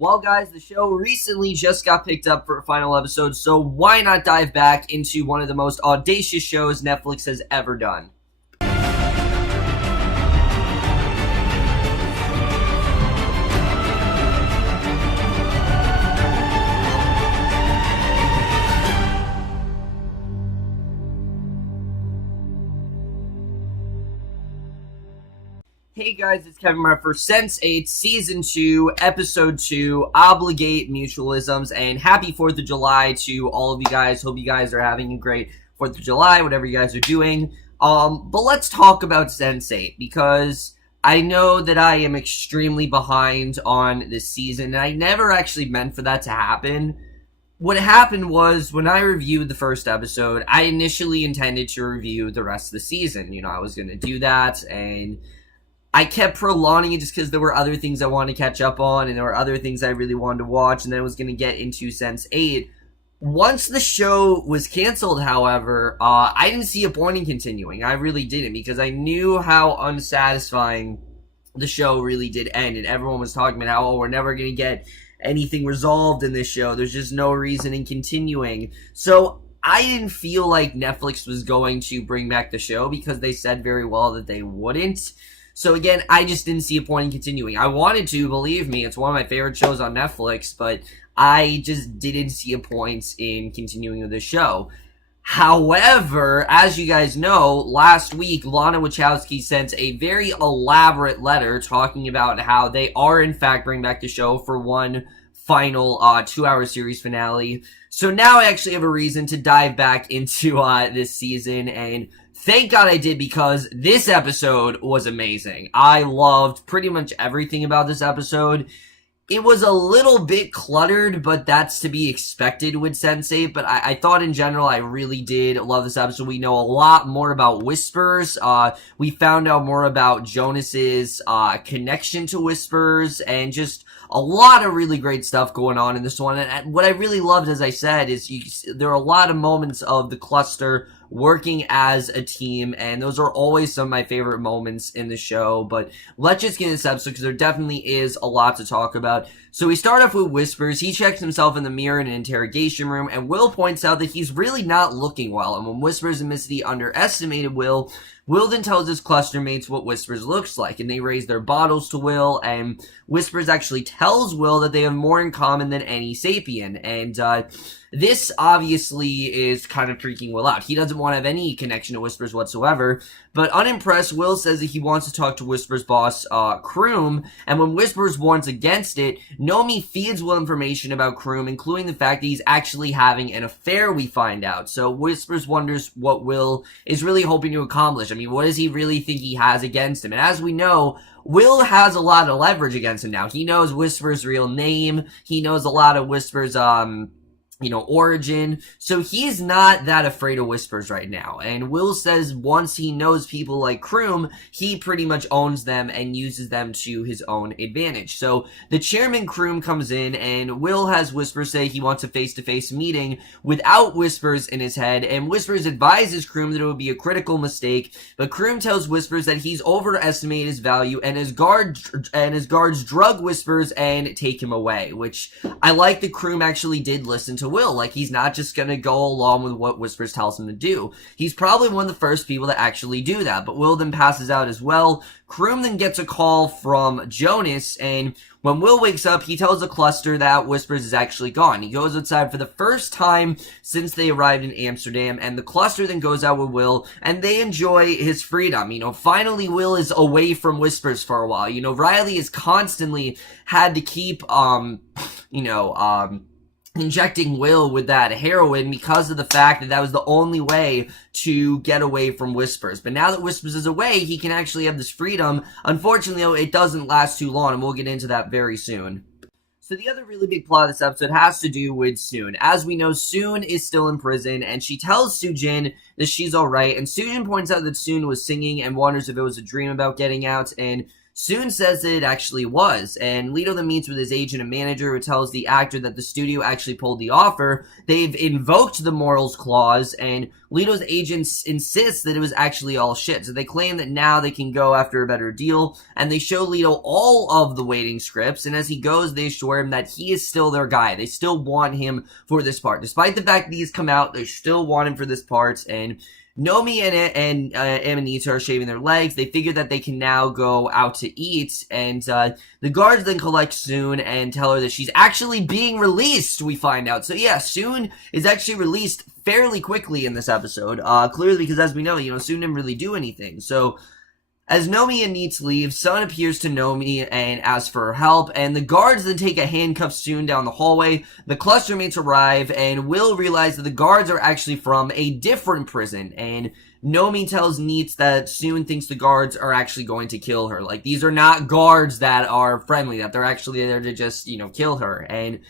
Well, guys, the show recently just got picked up for a final episode, so why not dive back into one of the most audacious shows Netflix has ever done? Hey guys, it's Kevin Murphy for Sense8, Season 2, Episode 2, Obligate Mutualisms, and happy 4th of July to all of you guys. Hope you guys are having a great 4th of July, whatever you guys are doing. But let's talk about Sense8, because I know that I am extremely behind on this season, and I never actually meant for that to happen. What happened was, when I reviewed the first episode, I initially intended to review the rest of the season. I was going to do that, and I kept prolonging it just because there were other things I wanted to catch up on, and there were other things I really wanted to watch, and then I was going to get into Sense8. Once the show was canceled, however, I didn't see a point in continuing. I really didn't, because I knew how unsatisfying the show really did end, and everyone was talking about how, we're never going to get anything resolved in this show. There's just no reason in continuing. So I didn't feel like Netflix was going to bring back the show, because they said very well that they wouldn't. So again, I just didn't see a point in continuing. I wanted to, believe me, it's one of my favorite shows on Netflix, but I just didn't see a point in continuing with the show. However, as you guys know, last week, Lana Wachowski sent a very elaborate letter talking about how they are in fact bringing back the show for one final 2-hour series finale. So now I actually have a reason to dive back into this season, and thank God I did, because this episode was amazing. I loved pretty much everything about this episode. It was a little bit cluttered, but that's to be expected with Sense8. But I thought in general I really did love this episode. We know a lot more about Whispers. We found out more about Jonas's connection to Whispers, and just a lot of really great stuff going on in this one. And what I really loved, as I said, is there are a lot of moments of the cluster working as a team, and those are always some of my favorite moments in the show. But let's just get into this episode, because there definitely is a lot to talk about. So we start off with Whispers. He checks himself in the mirror in an interrogation room, and Will points out that he's really not looking well. And when Whispers and Misty underestimated Will then tells his cluster mates what Whispers looks like, and they raise their bottles to Will, and Whispers actually tells Will that they have more in common than any sapien, and this obviously is kind of freaking Will out. He doesn't want to have any connection to Whispers whatsoever, but unimpressed, Will says that he wants to talk to Whispers' boss, Kroom, and when Whispers warns against it, Nomi feeds Will information about Kroom, including the fact that he's actually having an affair, we find out. So Whispers wonders what Will is really hoping to accomplish. I mean, what does he really think he has against him? And as we know, Will has a lot of leverage against him now. He knows Whisper's real name. He knows a lot of Whisper's, origin. So he's not that afraid of Whispers right now. And Will says once he knows people like Kroom, he pretty much owns them and uses them to his own advantage. So the chairman Kroom comes in, and Will has Whispers say he wants a face-to-face meeting without Whispers in his head, and Whispers advises Kroom that it would be a critical mistake, but Kroom tells Whispers that he's overestimated his value, and his guards drug Whispers and take him away, which I like that Kroom actually did listen to Will. Like, he's not just gonna go along with what Whispers tells him to do. He's probably one of the first people to actually do that, but Will then passes out as well. Kroom then gets a call from Jonas, and when Will wakes up, he tells the cluster that Whispers is actually gone. He goes outside for the first time since they arrived in Amsterdam, and the cluster then goes out with Will, and they enjoy his freedom. Finally Will is away from Whispers for a while. Riley has constantly had to keep, injecting Will with that heroin because of the fact that that was the only way to get away from Whispers. But now that Whispers is away, he can actually have this freedom. Unfortunately, though, it doesn't last too long, and we'll get into that very soon. So the other really big plot of this episode has to do with Soon. As we know, Soon is still in prison, and she tells Soo-Jin that she's alright, and Soo-Jin points out that Soon was singing and wonders if it was a dream about getting out, and Soon says that it actually was, and Lito then meets with his agent and manager, who tells the actor that the studio actually pulled the offer. They've invoked the morals clause, and Lito's agents insist that it was actually all shit. So they claim that now they can go after a better deal, and they show Lito all of the waiting scripts, and as he goes, they assure him that he is still their guy. They still want him for this part. Despite the fact that he's come out, they still want him for this part, and Nomi and Amanita are shaving their legs. They figure that they can now go out to eat, and the guards then collect Soon and tell her that she's actually being released, we find out. So yeah, Soon is actually released fairly quickly in this episode, clearly because as we know, Soon didn't really do anything. So as Nomi and Neets leave, Sun appears to Nomi and asks for her help, and the guards then take a handcuff Soon down the hallway. The clustermates arrive, and Will realize that the guards are actually from a different prison, and Nomi tells Neets that Soon thinks the guards are actually going to kill her. Like, these are not guards that are friendly, that they're actually there to just, kill her. And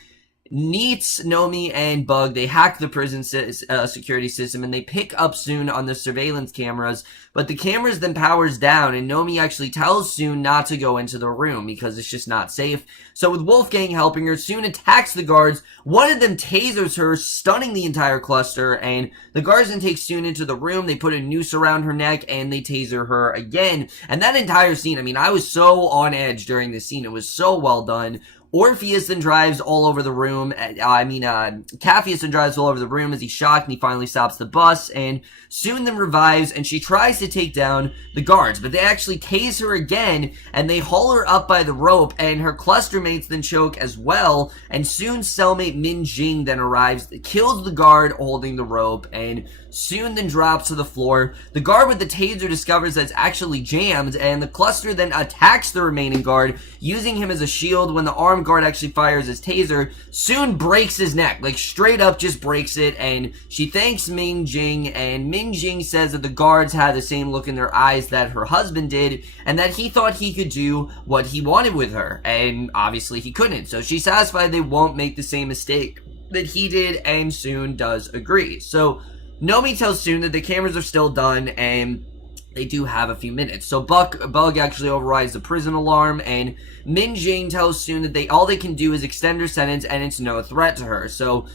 Neets, Nomi, and Bug, they hack the prison security system, and they pick up Soon on the surveillance cameras, but the cameras then powers down, and Nomi actually tells Soon not to go into the room because it's just not safe. So with Wolfgang helping her, Soon attacks the guards. One of them tasers her, stunning the entire cluster, and the guards then take Soon into the room. They put a noose around her neck, and they taser her again. And that entire scene, I mean, I was so on edge during this scene. It was so well done. Orpheus then drives all over the room. Capheus then drives all over the room as he's shocked, and he finally stops the bus, and Soon then revives, and she tries to take down the guards, but they actually tase her again, and they haul her up by the rope, and her clustermates then choke as well, and Soon's cellmate Min Jing then arrives, kills the guard holding the rope, and Soon then drops to the floor. The guard with the taser discovers that it's actually jammed, and the cluster then attacks the remaining guard, using him as a shield. When the armed guard actually fires his taser, Soon breaks his neck, like straight up just breaks it, and she thanks Min Jing, and Min Jing says that the guards had the same look in their eyes that her husband did, and that he thought he could do what he wanted with her, and obviously he couldn't. So she's satisfied they won't make the same mistake that he did, and Soon does agree. So Nomi tells Soon that the cameras are still done, and they do have a few minutes. So Bug actually overrides the prison alarm, and Min Jing tells Soon that all they can do is extend her sentence, and it's no threat to her. So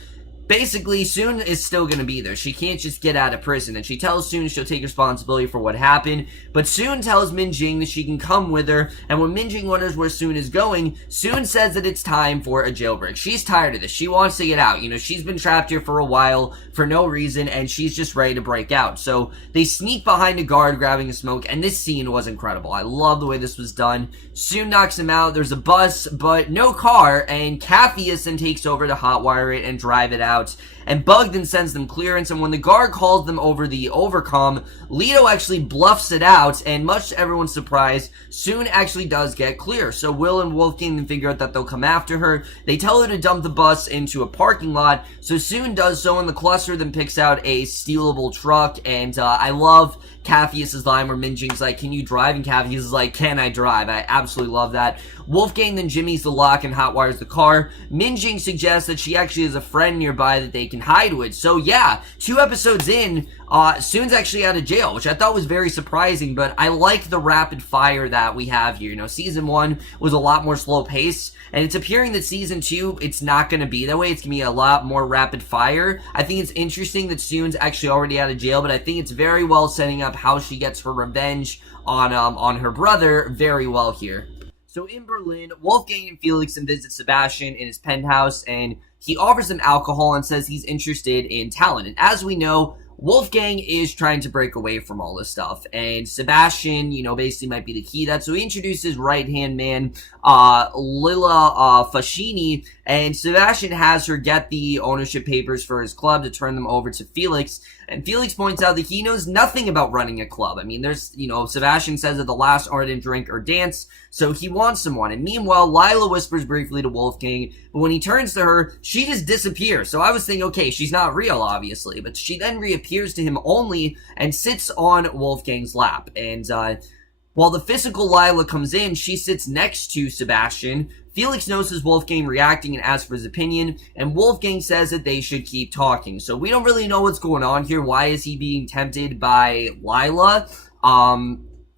basically, Soon is still going to be there. She can't just get out of prison, and she tells Soon she'll take responsibility for what happened, but Soon tells Min Jing that she can come with her, and when Min Jing wonders where Soon is going, Soon says that it's time for a jailbreak. She's tired of this. She wants to get out. She's been trapped here for a while for no reason, and she's just ready to break out. So they sneak behind a guard grabbing a smoke, and this scene was incredible. I love the way this was done. Soon knocks him out. There's a bus, but no car, and Capheus then takes over to hotwire it and drive it out. And Bug then sends them clearance, and when the guard calls them over the overcom, Lito actually bluffs it out, and much to everyone's surprise, Soon actually does get clear. So Will and Wolfgang then figure out that they'll come after her. They tell her to dump the bus into a parking lot, so Soon does so, and the cluster then picks out a stealable truck, and I love Capheus' line where Min Jing's like, "Can you drive?" and Capheus is like, "Can I drive?" I absolutely love that. Wolfgang then jimmies the lock and hotwires the car. Min Jing suggests that she actually has a friend nearby that they can hide with. So yeah, 2 episodes in, Soon's actually out of jail, which I thought was very surprising, but I like the rapid fire that we have here. Season 1 was a lot more slow pace, and it's appearing that Season 2, it's not going to be that way. It's going to be a lot more rapid fire. I think it's interesting that Soon's actually already out of jail, but I think it's very well setting up how she gets her revenge on her brother very well here. So in Berlin, Wolfgang and Felix then visit Sebastian in his penthouse, and he offers them alcohol and says he's interested in talent. And as we know, Wolfgang is trying to break away from all this stuff, and Sebastian, basically might be the key to that. So he introduces his right-hand man, Lila Fascini, and Sebastian has her get the ownership papers for his club to turn them over to Felix. And Felix points out that he knows nothing about running a club. I mean, Sebastian says that the last ardent drink or dance, so he wants someone. And meanwhile, Lila whispers briefly to Wolfgang, but when he turns to her, she just disappears. So I was thinking, okay, she's not real, obviously, but she then reappears to him only and sits on Wolfgang's lap. And while the physical Lila comes in, she sits next to Sebastian. Felix notices Wolfgang reacting and asks for his opinion, and Wolfgang says that they should keep talking. So we don't really know what's going on here. Why is he being tempted by Lila?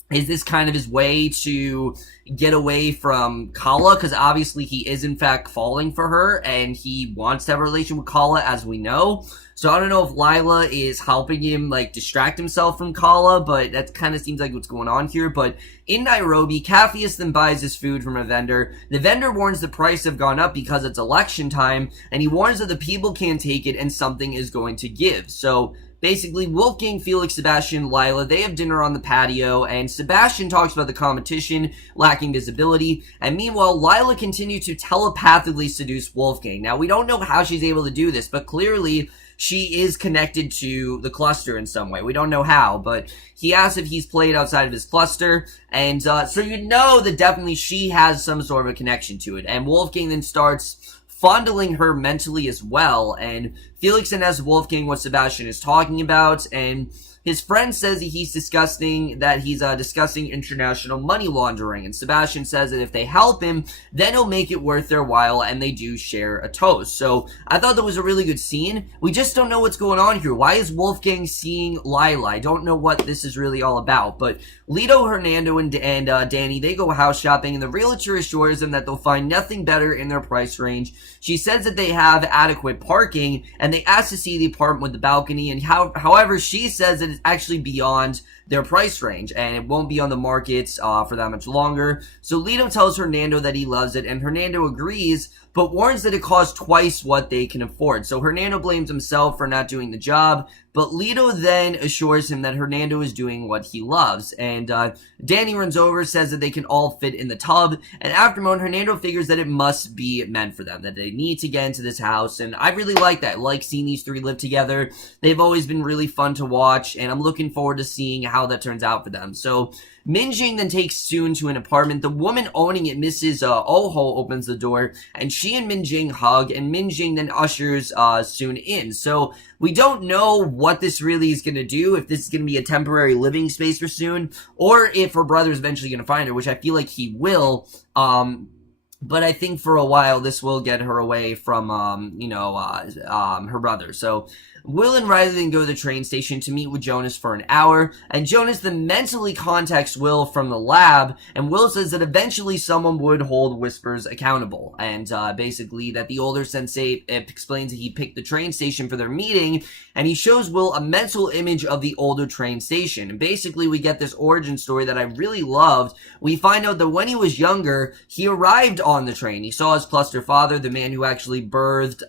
Is this kind of his way to get away from Kala? Because obviously he is in fact falling for her, and he wants to have a relation with Kala, as we know. So I don't know if Lila is helping him, like, distract himself from Kala, but that kind of seems like what's going on here. But in Nairobi, Capheus then buys his food from a vendor. The vendor warns the price have gone up because it's election time, and he warns that the people can't take it and something is going to give. So basically, Wolfgang, Felix, Sebastian, Lila, they have dinner on the patio, and Sebastian talks about the competition lacking visibility, and meanwhile, Lila continues to telepathically seduce Wolfgang. Now, we don't know how she's able to do this, but clearly she is connected to the cluster in some way. We don't know how, but he asks if he's played outside of his cluster, and so you know that definitely she has some sort of a connection to it, and Wolfgang then starts fondling her mentally as well, and Felix then asks Wolfgang what Sebastian is talking about, and his friend says he's discussing international money laundering, and Sebastian says that if they help him, then he'll make it worth their while, and they do share a toast. So I thought that was a really good scene. We just don't know what's going on here. Why is Wolfgang seeing Lila? I don't know what this is really all about, but Lito, Hernando, and Danny, they go house shopping, and the realtor assures them that they'll find nothing better in their price range. She says that they have adequate parking, and they ask to see the apartment with the balcony, and however, she says that it's actually beyond their price range, and it won't be on the market for that much longer. So Lito tells Hernando that he loves it, and Hernando agrees, but warns that it costs twice what they can afford. So Hernando blames himself for not doing the job, but Lito then assures him that Hernando is doing what he loves, and Danny runs over, says that they can all fit in the tub, and after a moment, Hernando figures that it must be meant for them, that they need to get into this house, and I really like that. I like seeing these three live together. They've always been really fun to watch, and I'm looking forward to seeing how that turns out for them. So Minjing then takes Soon to an apartment. The woman owning it, Mrs. Oho, opens the door, and she and Minjing hug, and Minjing then ushers Soon in. So we don't know what this really is going to do, if this is going to be a temporary living space for Soon, or if her brother's eventually going to find her, which I feel like he will. But I think for a while this will get her away from, her brother. So Will and Riley then go to the train station to meet with Jonas for an hour, and Jonas then mentally contacts Will from the lab, and Will says that eventually someone would hold Whispers accountable, and basically that the older Sense8 explains that he picked the train station for their meeting, and he shows Will a mental image of the older train station, and basically we get this origin story that I really loved. We find out that when he was younger, he arrived on the train. He saw his cluster father, the man who actually birthed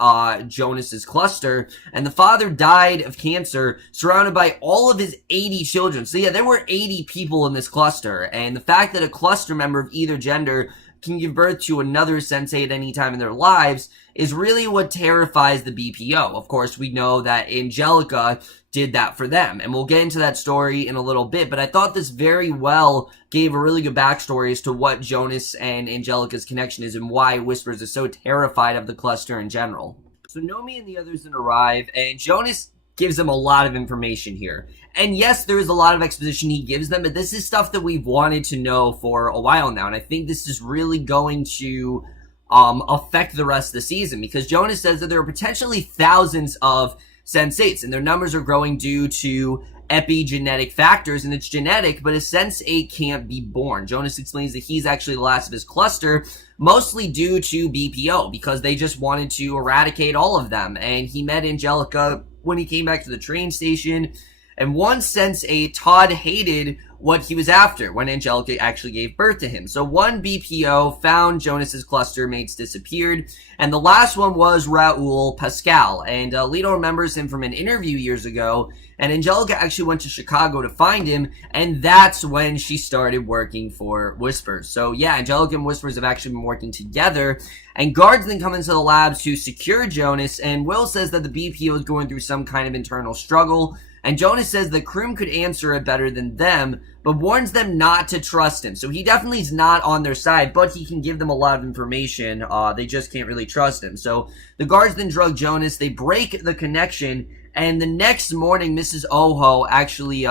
Jonas's cluster, and the father died of cancer, surrounded by all of his 80 children. So yeah, there were 80 people in this cluster, and the fact that a cluster member of either gender can give birth to another Sensei at any time in their lives is really what terrifies the BPO. Of course, we know that Angelica did that for them, and we'll get into that story in a little bit, but I thought this very well gave a really good backstory as to what Jonas and Angelica's connection is and why Whispers is so terrified of the cluster in general. So Nomi and the others then arrive, and Jonas gives them a lot of information here. And yes, there is a lot of exposition he gives them, but this is stuff that we've wanted to know for a while now, and I think this is really going to affect the rest of the season, because Jonas says that there are potentially thousands of Sense8s, and their numbers are growing due to epigenetic factors, and it's genetic, but a Sense8 can't be born. Jonas explains that he's actually the last of his cluster, mostly due to BPO, because they just wanted to eradicate all of them, and he met Angelica when he came back to the train station, and one Sense8, Todd, hated what he was after when Angelica actually gave birth to him. So one BPO found Jonas's cluster mates disappeared, and the last one was Raul Pascal, and Lito remembers him from an interview years ago, and Angelica actually went to Chicago to find him, and that's when she started working for Whispers. So yeah, Angelica and Whispers have actually been working together, and guards then come into the labs to secure Jonas, and Will says that the BPO is going through some kind of internal struggle, and Jonas says that Kroom could answer it better than them, but warns them not to trust him. So he definitely is not on their side, but he can give them a lot of information. They just can't really trust him. So the guards then drug Jonas, they break the connection, and the next morning, Mrs. Oho actually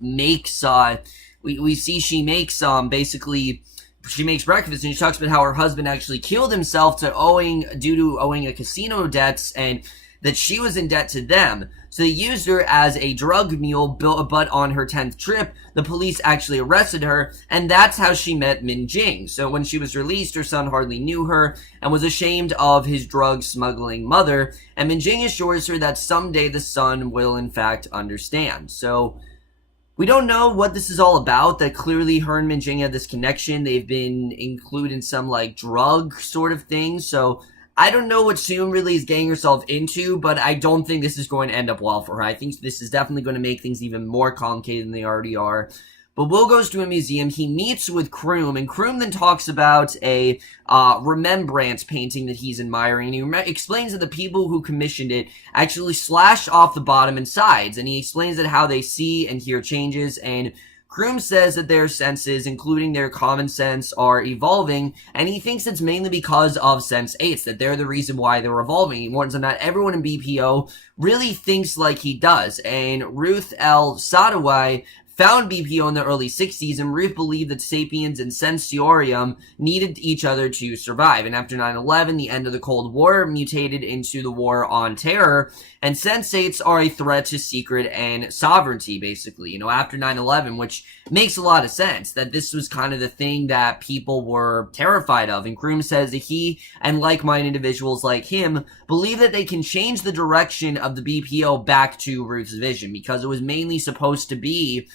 makes, we see she makes, basically, she makes breakfast, and she talks about how her husband actually killed himself due to owing a casino debts, and that she was in debt to them. So they used her as a drug mule, but on her 10th trip, the police actually arrested her, and that's how she met Min Jing. So when she was released, her son hardly knew her and was ashamed of his drug smuggling mother, and Min Jing assures her that someday the son will in fact understand. So we don't know what this is all about, that clearly her and Min Jing had this connection. They've been included in some, like, drug sort of thing. So I don't know what Soon really is getting herself into, but I don't think this is going to end up well for her. I think this is definitely going to make things even more complicated than they already are. But Will goes to a museum. He meets with Kroom, and Kroom then talks about a Remembrance painting that he's admiring. And he explains that the people who commissioned it actually slashed off the bottom and sides. And he explains that how they see and hear changes. And Kroom says that their senses, including their common sense, are evolving, and he thinks it's mainly because of Sense8, that they're the reason why they're evolving. He warns them that everyone in BPO really thinks like he does, and Ruth L. Sadawai found BPO in the early 60s, and Ruth believed that sapiens and sensorium needed each other to survive. And after 9/11, the end of the Cold War mutated into the War on Terror, and Sense8s are a threat to secret and sovereignty, basically. You know, after 9/11, which makes a lot of sense, that this was kind of the thing that people were terrified of. And Kroom says that he and like-minded individuals like him believe that they can change the direction of the BPO back to Ruth's vision, because it was mainly supposed to be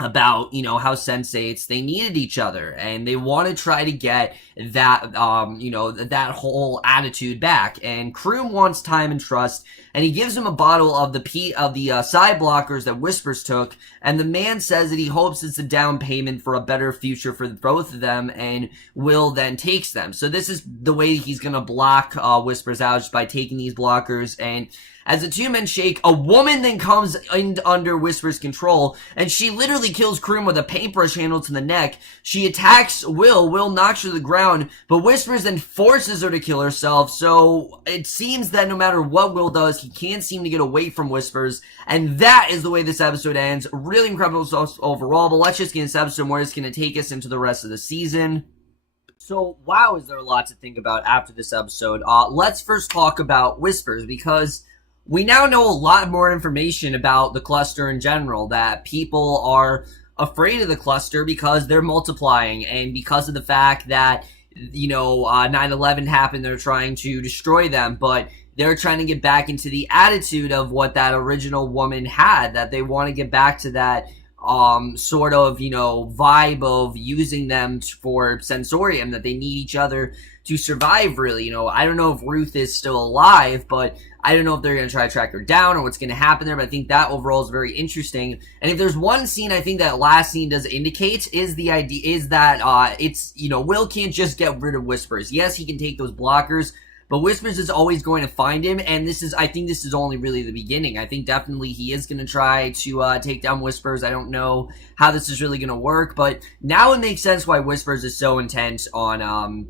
about, you know, how Sense8s, they needed each other, and they want to try to get that, you know, that whole attitude back. And Kroom wants time and trust, and he gives him a bottle of the side blockers that Whispers took, and the man says that he hopes it's a down payment for a better future for both of them, and Will then takes them. So this is the way he's gonna block Whispers out, just by taking these blockers. And as the two men shake, a woman then comes in under Whisper's control, and she literally kills Kroom with a paintbrush handle to the neck. She attacks Will. Will knocks her to the ground, but Whispers then forces her to kill herself. So it seems that no matter what Will does, he can't seem to get away from Whispers, and that is the way this episode ends. Really incredible stuff overall, but let's just get into this episode where it's going to take us into the rest of the season. So, wow, is there a lot to think about after this episode. Let's first talk about Whispers, because we now know a lot more information about the cluster in general, that people are afraid of the cluster because they're multiplying, and because of the fact that, you know, 9/11 happened, they're trying to destroy them, but they're trying to get back into the attitude of what that original woman had, that they want to get back to that sort of, you know, vibe of using them for sensorium, that they need each other to survive, really. You know, I don't know if Ruth is still alive, but I don't know if they're going to try to track her down or what's going to happen there, but I think that overall is very interesting. And if there's one scene I think that last scene does indicate, is the idea, is that it's, you know, Will can't just get rid of Whispers. Yes, he can take those blockers, but Whispers is always going to find him, and I think this is only really the beginning. I think definitely he is going to try to take down Whispers. I don't know how this is really going to work, but now it makes sense why Whispers is so intent on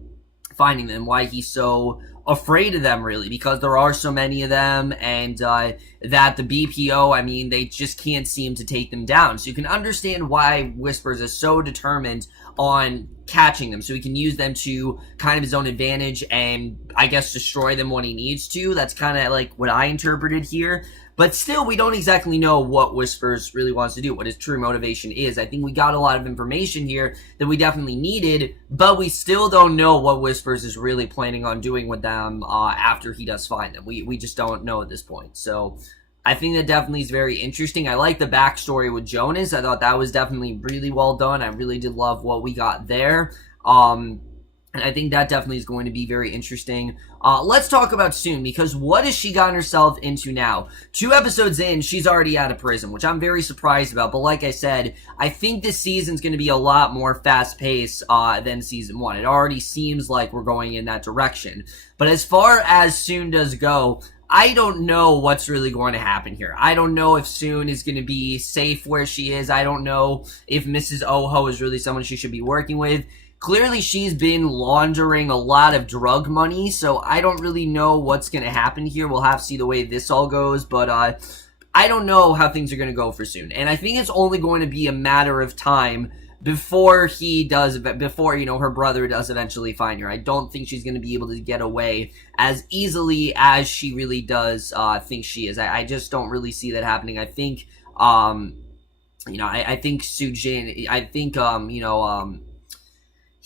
finding them, why he's so afraid of them, really, because there are so many of them, and that the BPO, I mean, they just can't seem to take them down. So you can understand why Whispers is so determined on catching them, so he can use them to kind of his own advantage and, I guess, destroy them when he needs to. That's kind of like what I interpreted here. But still, we don't exactly know what Whispers really wants to do, what his true motivation is. I think we got a lot of information here that we definitely needed, but we still don't know what Whispers is really planning on doing with them after he does find them. We just don't know at this point. So I think that definitely is very interesting. I like the backstory with Jonas. I thought that was definitely really well done. I really did love what we got there. And I think that definitely is going to be very interesting. Let's talk about Soon, because what has she gotten herself into now? 2 episodes in, she's already out of prison, which I'm very surprised about. But like I said, I think this season's going to be a lot more fast-paced than season 1. It already seems like we're going in that direction. But as far as Soon does go, I don't know what's really going to happen here. I don't know if Soon is going to be safe where she is. I don't know if Mrs. Oho is really someone she should be working with. Clearly, she's been laundering a lot of drug money, so I don't really know what's going to happen here. We'll have to see the way this all goes, but I don't know how things are going to go for Soon. And I think it's only going to be a matter of time before her brother does eventually find her. I don't think she's going to be able to get away as easily as she really does think she is. I just don't really see that happening. I think, I think Soo-Jin,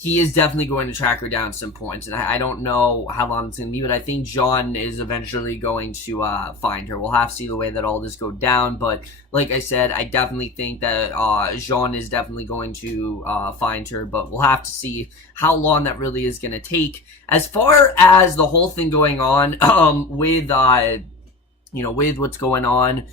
he is definitely going to track her down at some points, and I don't know how long it's going to be, but I think Joon is eventually going to find her. We'll have to see the way that all this go down, but like I said, I definitely think that Joon is definitely going to find her, but we'll have to see how long that really is going to take. As far as the whole thing going on with what's going on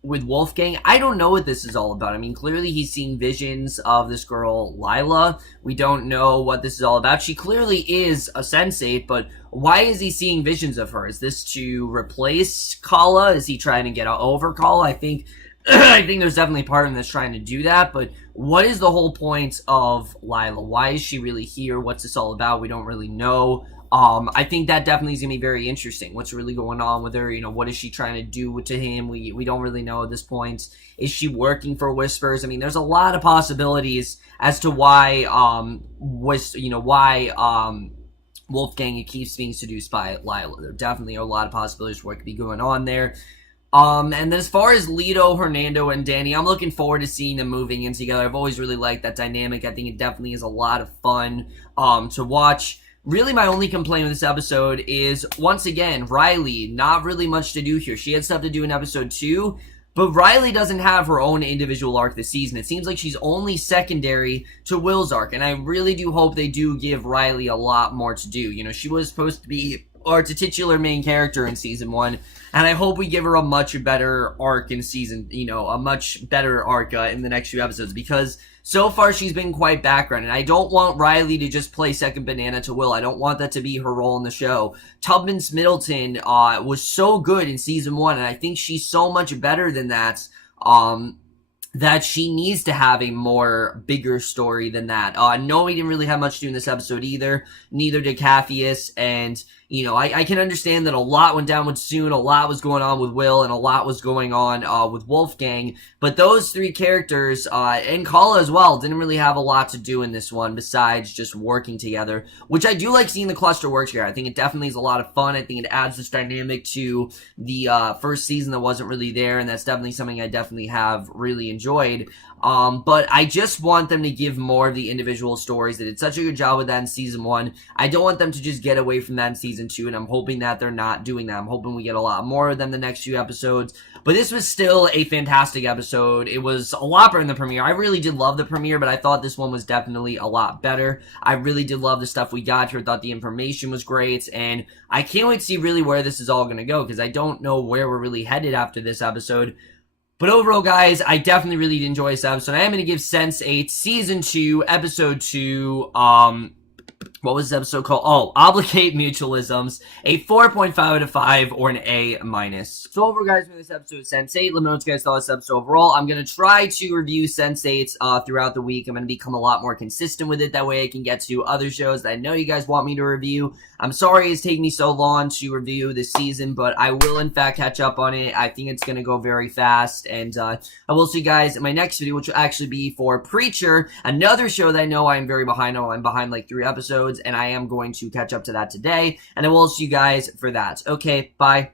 with Wolfgang, I don't know what this is all about. I mean, clearly he's seeing visions of this girl, Lila. We don't know what this is all about. She clearly is a Sense8, but why is he seeing visions of her? Is this to replace Kala? Is he trying to get over Kala? I think there's definitely part of him that's trying to do that, but what is the whole point of Lila? Why is she really here? What's this all about? We don't really know. I think that definitely is going to be very interesting. What's really going on with her? What is she trying to do to him? We don't really know at this point. Is she working for Whispers? I mean, there's a lot of possibilities as to why, Wolfgang keeps being seduced by Lila. There definitely are a lot of possibilities for what could be going on there. And then as far as Lito, Hernando, and Danny, I'm looking forward to seeing them moving in together. I've always really liked that dynamic. I think it definitely is a lot of fun, to watch. Really, my only complaint with this episode is, once again, Riley, not really much to do here. She had stuff to do in episode 2, but Riley doesn't have her own individual arc this season. It seems like she's only secondary to Will's arc, and I really do hope they do give Riley a lot more to do. She was supposed to be our titular main character in season 1, and I hope we give her a much better arc in a much better arc in the next few episodes, because so far she's been quite background, and I don't want Riley to just play second banana to Will. I don't want that to be her role in the show. Tubman's Middleton was so good in season 1, and I think she's so much better than that, that she needs to have a more bigger story than that. No, we didn't really have much to do in this episode either. Neither did Capheus, and I can understand that a lot went down with Soon, a lot was going on with Will, and a lot was going on with Wolfgang, but those three characters, and Kala as well, didn't really have a lot to do in this one besides just working together, which I do like seeing the cluster work together. I think it definitely is a lot of fun. I think it adds this dynamic to the first season that wasn't really there, and that's definitely something I definitely have really enjoyed. But I just want them to give more of the individual stories. They did such a good job with that in season 1. I don't want them to just get away from that in season 2, and I'm hoping that they're not doing that. I'm hoping we get a lot more of them the next few episodes. But this was still a fantastic episode. It was a lot better than the premiere. I really did love the premiere, but I thought this one was definitely a lot better. I really did love the stuff we got here. I thought the information was great, and I can't wait to see really where this is all going to go, because I don't know where we're really headed after this episode. But overall, guys, I definitely really did enjoy this episode. I am going to give Sense8 Season 2, Episode 2, what was this episode called? Oh, Obligate Mutualisms, a 4.5 out of 5 or an A-. So overall, guys, with this episode of Sense8, let me know what you guys thought of this episode overall. I'm going to try to review Sense8 throughout the week. I'm going to become a lot more consistent with it. That way I can get to other shows that I know you guys want me to review. I'm sorry it's taking me so long to review this season, but I will, in fact, catch up on it. I think it's going to go very fast, and I will see you guys in my next video, which will actually be for Preacher, another show that I know I'm very behind on. I'm behind like 3 episodes, and I am going to catch up to that today, and I will see you guys for that. Okay, bye.